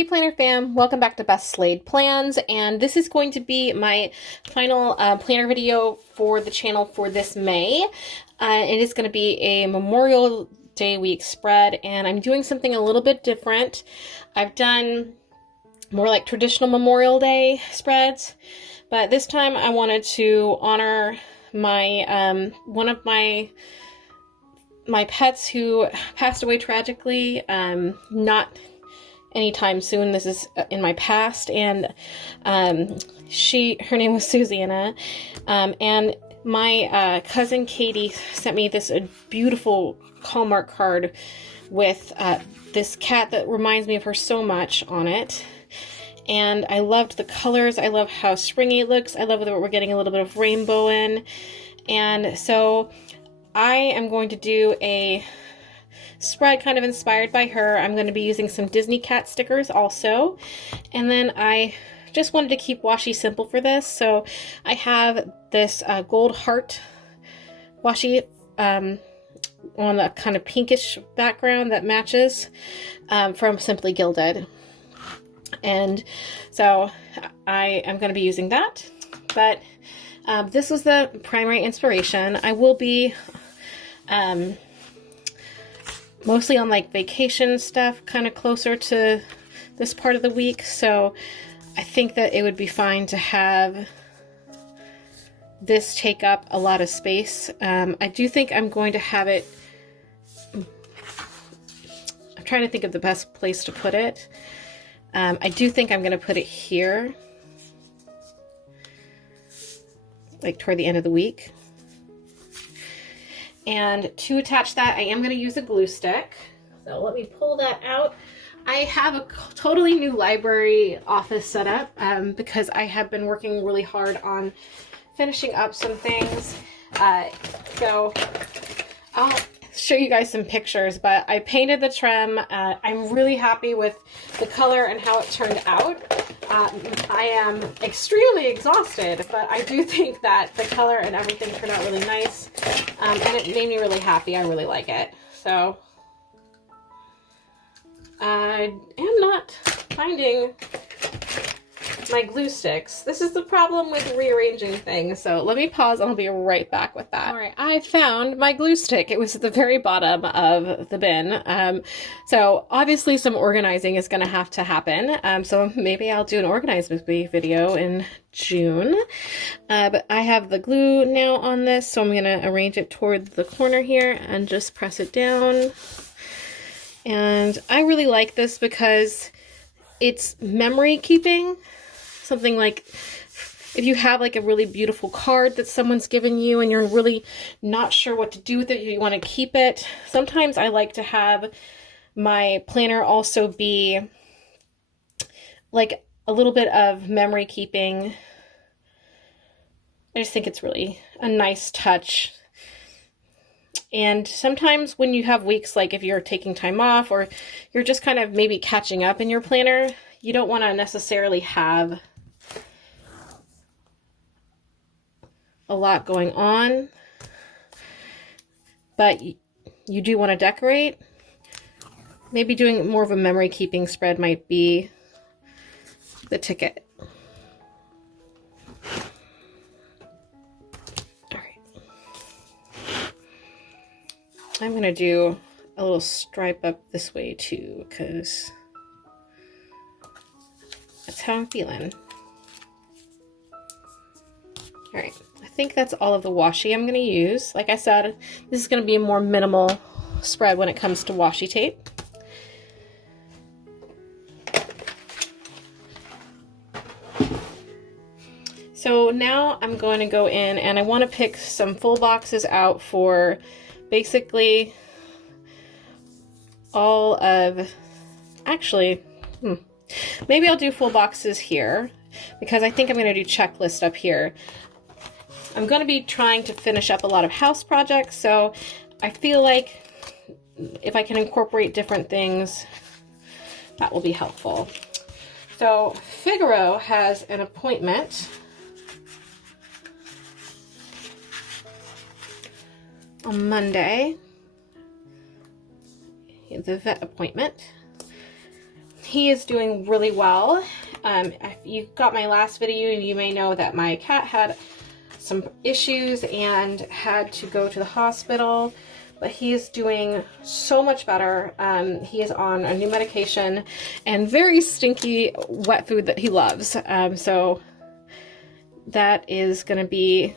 Hey Planner fam, welcome back to Best Slayed Plans, and this is going to be my final planner video for the channel for this May. It is going to be a Memorial Day week spread, and I'm doing something a little bit different. I've done more like traditional Memorial Day spreads, but this time I wanted to honor my one of my pets who passed away tragically, not anytime soon. This is in my past, and her name was Susanna, and my cousin Katie sent me this beautiful Hallmark card with this cat that reminds me of her so much on it. And I loved the colors. I love how springy it looks. I love that we're getting a little bit of rainbow in. And so I am going to do a spread kind of inspired by her. I'm going to be using some Disney cat stickers also. And then I just wanted to keep washi simple for this. So I have this gold heart washi on a kind of pinkish background that matches from Simply Gilded. And so I am going to be using that. But this was the primary inspiration. I will be mostly on like vacation stuff, kind of closer to this part of the week. So I think that it would be fine to have this take up a lot of space. I do think I'm going to have it, I'm trying to think of the best place to put it. I do think I'm going to put it here, like toward the end of the week. And to attach that, I am going to use a glue stick. So let me pull that out. I have a totally new library office set up because I have been working really hard on finishing up some things. So I'll show you guys some pictures, but I painted the trim. I'm really happy with the color and how it turned out. I am extremely exhausted, but I do think that the color and everything turned out really nice, and it made me really happy. I really like it. So I am not finding my glue sticks. This is the problem with rearranging things. So let me pause and I'll be right back with that. All right, I found my glue stick. It was at the very bottom of the bin. So obviously some organizing is going to have to happen. So maybe I'll do an organize with me video in June. But I have the glue now on this, so I'm going to arrange it toward the corner here and just press it down. And I really like this because it's memory keeping. Something like if you have like a really beautiful card that someone's given you and you're really not sure what to do with it, you want to keep it. Sometimes I like to have my planner also be like a little bit of memory keeping. I just think it's really a nice touch. And sometimes when you have weeks, like if you're taking time off or you're just kind of maybe catching up in your planner, you don't want to necessarily have a lot going on, but you do want to decorate. Maybe doing more of a memory keeping spread might be the ticket. All right. I'm going to do a little stripe up this way too, because that's how I'm feeling. All right. I think that's all of the washi I'm going to use. Like I said, this is going to be a more minimal spread when it comes to washi tape. So now I'm going to go in and I want to pick some full boxes out for basically all of, actually, maybe I'll do full boxes here because I think I'm going to do checklist up here. I'm going to be trying to finish up a lot of house projects, so I feel like if I can incorporate different things, that will be helpful. So Figaro has an appointment on Monday, the vet appointment. he is doing really well. If you got my last video, you may know that my cat had some issues and had to go to the hospital, but he is doing so much better. He is on a new medication and very stinky wet food that he loves. So that is going to be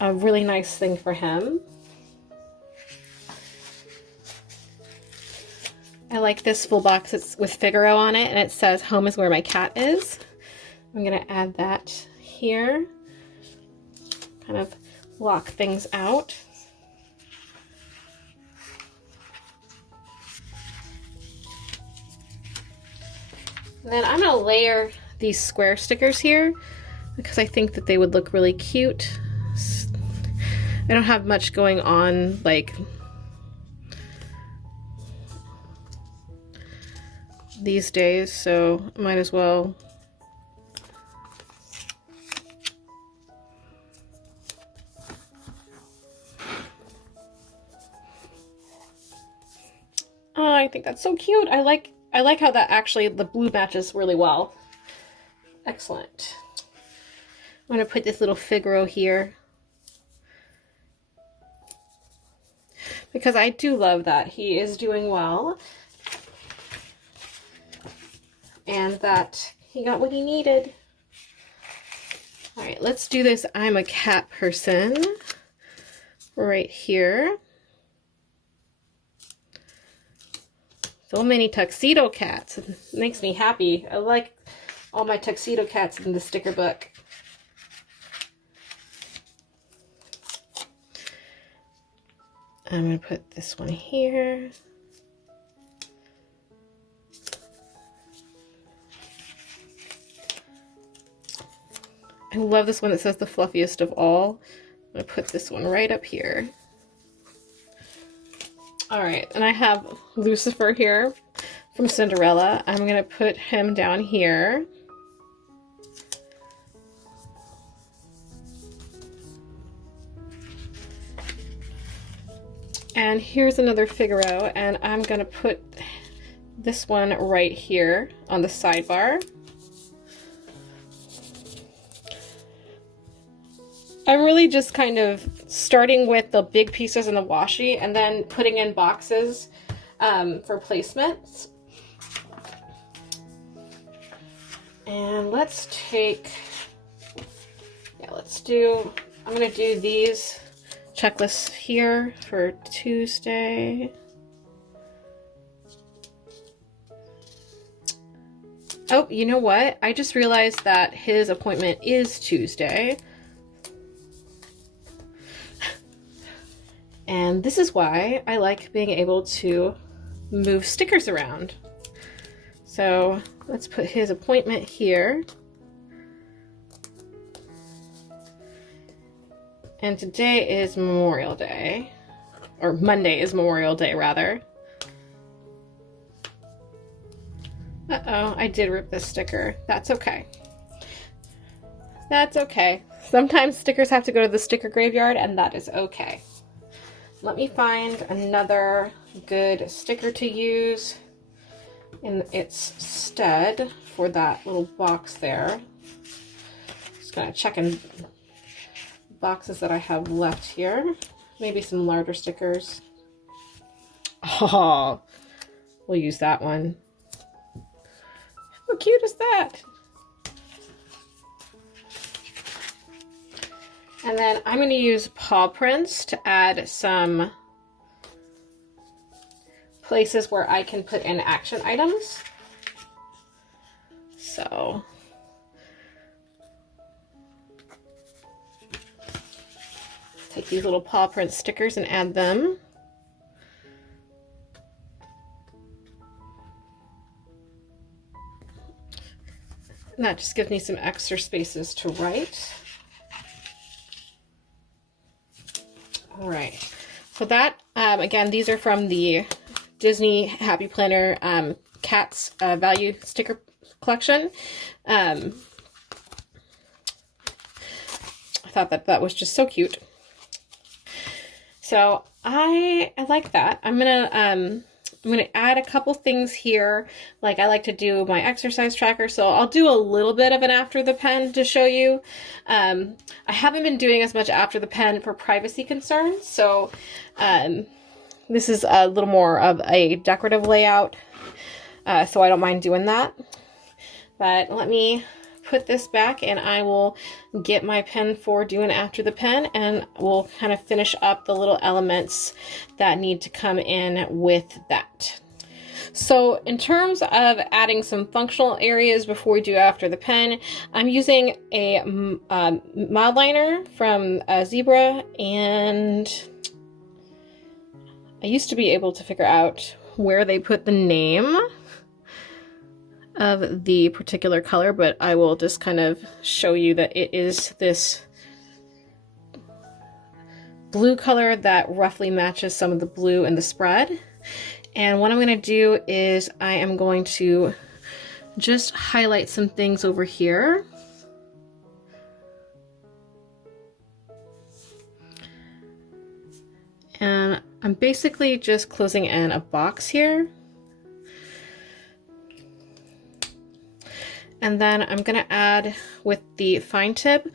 a really nice thing for him. I like this full box. It's with Figaro on it, and it says home is where my cat is. I'm going to add that here. Kind of lock things out. And then I'm going to layer these square stickers here because I think that they would look really cute. I don't have much going on like these days, so I might as well oh, I think that's so cute. I like how that actually the blue matches really well. Excellent. I'm going to put this little Figaro here because I do love that he is doing well and that he got what he needed. All right, let's do this I'm a cat person right here. So many tuxedo cats. It makes me happy. I like all my tuxedo cats in the sticker book. I'm going to put this one here. I love this one that says the fluffiest of all. I'm going to put this one right up here. All right, and I have Lucifer here from Cinderella. I'm going to put him down here. And here's another Figaro, and I'm going to put this one right here on the sidebar. I'm really just kind of starting with the big pieces in the washi and then putting in boxes for placements. And let's take, I'm going to do these checklists here for Tuesday. Oh, you know what? I just realized that his appointment is Tuesday. And this is why I like being able to move stickers around. So let's put his appointment here. And today is Memorial Day, or Monday is Memorial Day rather. Uh-oh, I did rip this sticker. That's okay. That's okay. Sometimes stickers have to go to the sticker graveyard, and that is okay. Let me find another good sticker to use in its stead for that little box there. Just gonna check in boxes that I have left here. Maybe some larger stickers. Oh, we'll use that one. How cute is that? And then I'm going to use paw prints to add some places where I can put in action items. So take these little paw print stickers and add them. And that just gives me some extra spaces to write. All right, so that, again, these are from the Disney Happy Planner Cats Value Sticker Collection. I thought that was just so cute. So I like that. I'm gonna I'm going to add a couple things here. Like I like to do my exercise tracker, so I'll do a little bit of an after the pen to show you. I haven't been doing as much after the pen for privacy concerns, so this is a little more of a decorative layout, so I don't mind doing that. But let me put this back and I will get my pen for doing after the pen, and we'll kind of finish up the little elements that need to come in with that. So in terms of adding some functional areas before we do after the pen, I'm using a mild liner from Zebra, and I used to be able to figure out where they put the name of the particular color, but I will just kind of show you that it is this blue color that roughly matches some of the blue in the spread. And what I'm going to do is I am going to just highlight some things over here. And I'm basically just closing in a box here. And then I'm going to add with the fine tip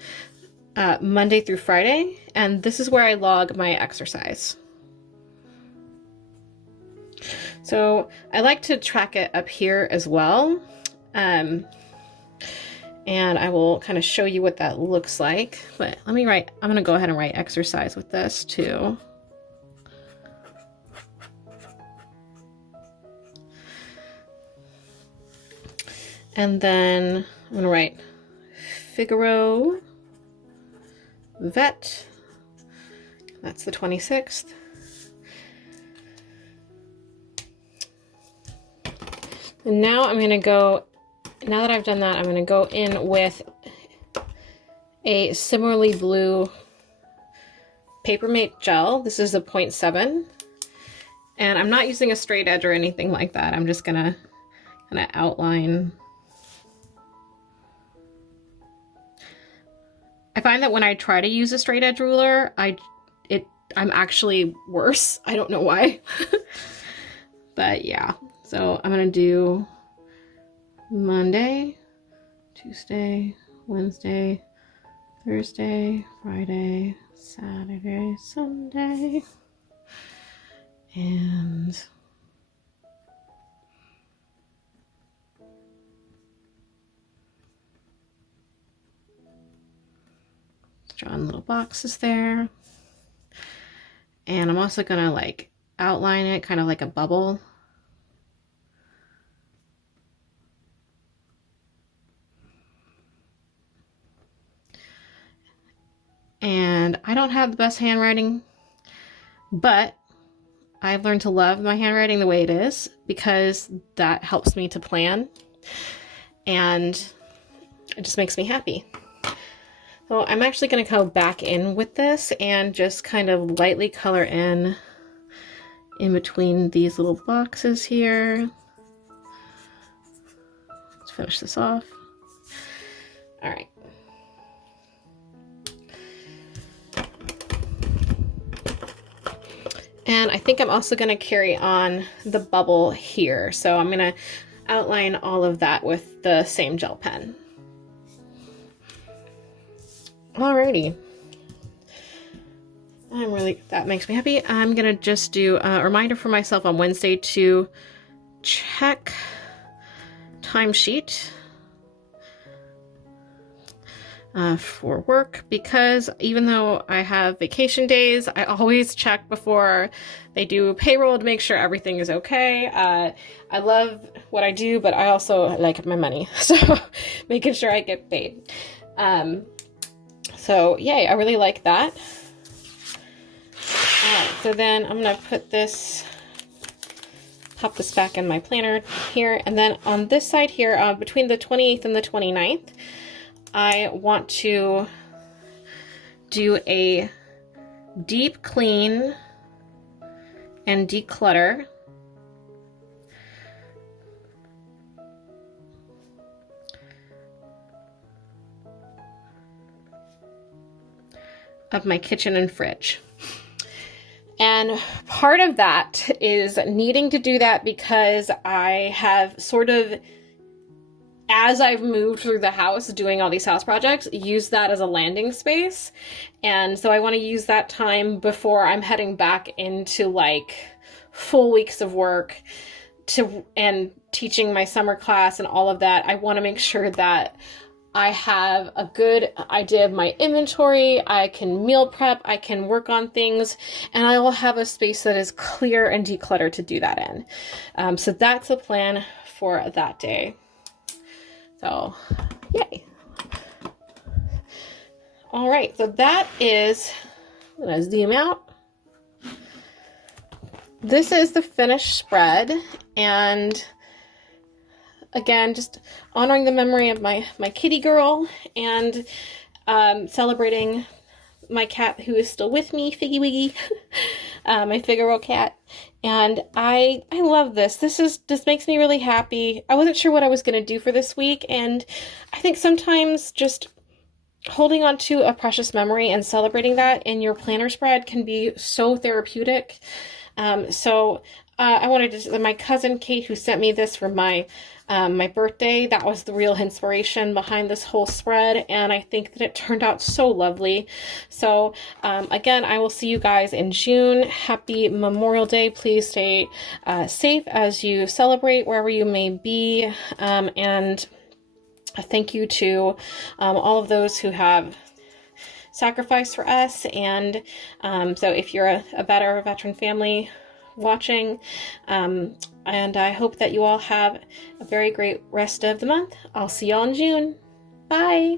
Monday through Friday, and this is where I log my exercise. So I like to track it up here as well, and I will kind of show you what that looks like. But let me write, I'm going to go ahead and write exercise with this too. And then I'm going to write Figaro Vet. That's the 26th. And now I'm going to go, now that I've done that, I'm going to go in with a similarly blue Papermate gel. This is a 0.7. And I'm not using a straight edge or anything like that. I'm just going to kind of outline. I find that when I try to use a straight edge ruler, I'm actually worse. I don't know why. But yeah, so I'm gonna do Monday, Tuesday, Wednesday, Thursday, Friday, Saturday, Sunday, and drawing little boxes there. And I'm also gonna like outline it kind of like a bubble. And I don't have the best handwriting, but I've learned to love my handwriting the way it is because that helps me to plan, and it just makes me happy. So I'm actually going to go back in with this and just kind of lightly color in between these little boxes here. Let's finish this off. All right. And I think I'm also going to carry on the bubble here. So I'm going to outline all of that with the same gel pen. Alrighty. That makes me happy. I'm gonna just do a reminder for myself on Wednesday to check timesheet for work, because even though I have vacation days, I always check before they do payroll to make sure everything is okay. I love what I do, but I also like my money, so making sure I get paid. So yay, I really like that. So then I'm gonna put this, pop this back in my planner here, and then on this side here, between the 28th and the 29th, I want to do a deep clean and declutter of my kitchen and fridge. And And part of that is needing to do that because I have sort of, as I've moved through the house doing all these house projects, used that as a landing space. And so I want to use that time before I'm heading back into like full weeks of work and teaching my summer class and all of that. I want to make sure that I have a good idea of my inventory, I can meal prep, I can work on things, and I will have a space that is clear and decluttered to do that in. So that's the plan for that day. So, yay. All right, so that is, I'm gonna zoom out. This is the finished spread, and again, just honoring the memory of my kitty girl and celebrating my cat who is still with me, Figgy Wiggy, my Figaro cat. And I love this. This makes me really happy. I wasn't sure what I was going to do for this week, and I think sometimes just holding on to a precious memory and celebrating that in your planner spread can be so therapeutic. I wanted to, my cousin Kate, who sent me this for my birthday, that was the real inspiration behind this whole spread, and I think that it turned out so lovely. So again, I will see you guys in June. Happy Memorial Day. Please stay safe as you celebrate wherever you may be, and thank you to all of those who have sacrificed for us. And so if you're a veteran family watching, and I hope that you all have a very great rest of the month. I'll see y'all in June. Bye.